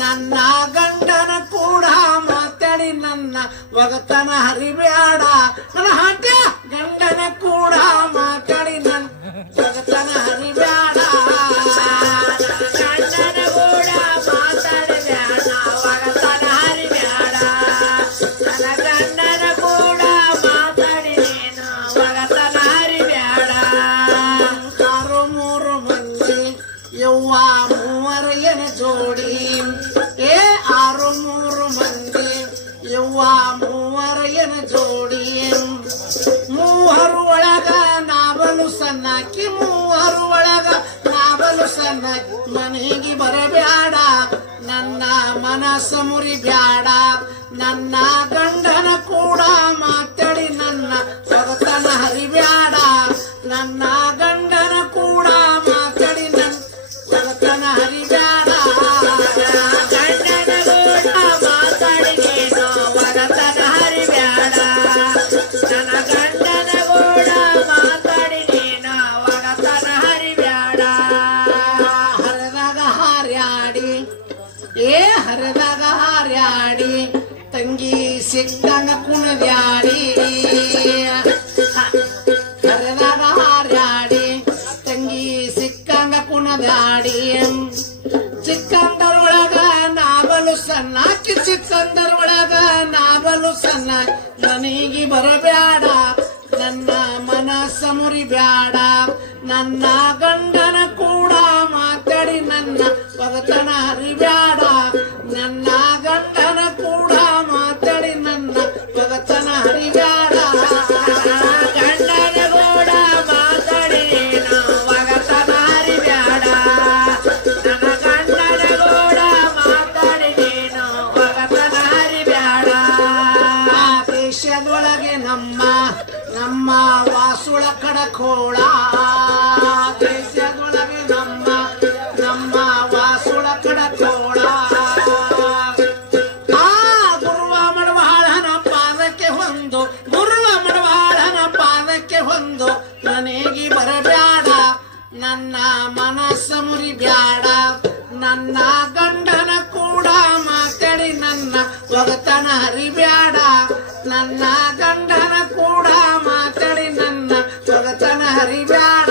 ನನ್ನ ಗಂಡನ ಕೂಡ ಮಾತಾಡಿ ನನ್ನ ಒಗತನ ಹರಿಬೇಡ ನನ್ನ ಹಠ ಗಂಡನ ಕೂಡ ಮಾತಾಡಿ ನನ್ನ ಒಗತನ ಹರಿಬೇಡ ಗಂಡನ ಕೂಡ ಮಾತಾಡಬೇಡ ಒಗತನ ಹರಿಬೇಡ ನನ್ನ ಗಂಡನ ಕೂಡ ಮಾತಾಡಿ ನೀನು ಒಗತನ ಹರಿಬೇಡ ಮೂರು ಮೂರು ಮಂದಿ ಯವ್ವ ಮೂವರು ಜೋಡಿ ಯವ್ವ ಮೂವರಯ್ಯನ ಜೋಡಿ ಮೂವರು ಒಳಗ ನಾವಲು ಸನ್ನಕ್ಕಿ ಮೂವರು ಒಳಗ ನಾವಲು ಸನ್ನ ಮನೆಗೆ ಬರಬೇಡ ನನ್ನ ಮನಸ ಮುರಿ ನನ್ನ ಗಂಡನ ಕೂಡ ಮಾತಾಡಿ ನನ್ನ ಹರಿ ಹರಿಬ್ಯಾಡ ನನ್ನ ಹಾರ್ಯಾಡಿ ಏ ಹರದಾಗ ಹಾರ್ಯಾಡಿ ತಂಗಿ ಸಿಕ್ಕಂಗ ಕುಣದ್ಯಾಡಿ ಹರದಾಗ ಹಾರ್ಯಾಡಿ ತಂಗಿ ಸಿಕ್ಕಂಗ ಕುಣದ್ಯಾಡಿ ಚಿಕ್ಕಂದರೊಳಗ ನಾಬಲು ಸಣ್ಣಾಕಿ ಚಿಕ್ಕಂದರೊಳಗ ನಾಬಲು ಸಣ್ಣ ನನಗೆ ಬರಬೇಡ ನನ್ನ ಮನಸ್ಸ ಮುರಿಬ್ಯಾಡ ನನ್ನ ಗಂಡನ ಒಗತನ ಹರಿಬ್ಯಾಡ ನನ್ನ ಗಂಡನ ಕೂಡ ಮಾತಾಡಿ ನನ್ನ ಒಗತನ ಹರಿಬ್ಯಾಡ ಗಂಡನ ಕೂಡ ಮಾತಾಡಿ ಒಗತನ ಬ್ಯಾಡ ನನ್ನ ಗಂಡನ ಕೂಡ ಮಾತಾಡಿ ನೀನು ಒಗತನ ಹರಿಬ್ಯಾಡ ದೇಶದೊಳಗೆ ನಮ್ಮ ನಮ್ಮ ವಾಸುಳ ಕಡಕೋಳ ಪಾದಕ್ಕೆ ಹೊಂದು ನನಗೆ ಬರಬ್ಯಾಡ ನನ್ನ ಮನಸ್ಸ ಮುರಿಬ್ಯಾಡ ನನ್ನ ಗಂಡನ ಕೂಡ ಮಾತಾಡಿ ನನ್ನ ಒಗತನ ಹರಿಬ್ಯಾಡ ನನ್ನ ಗಂಡನ ಕೂಡ ಮಾತಾಡಿ ನನ್ನ ಒಗತನ ಹರಿಬ್ಯಾಡ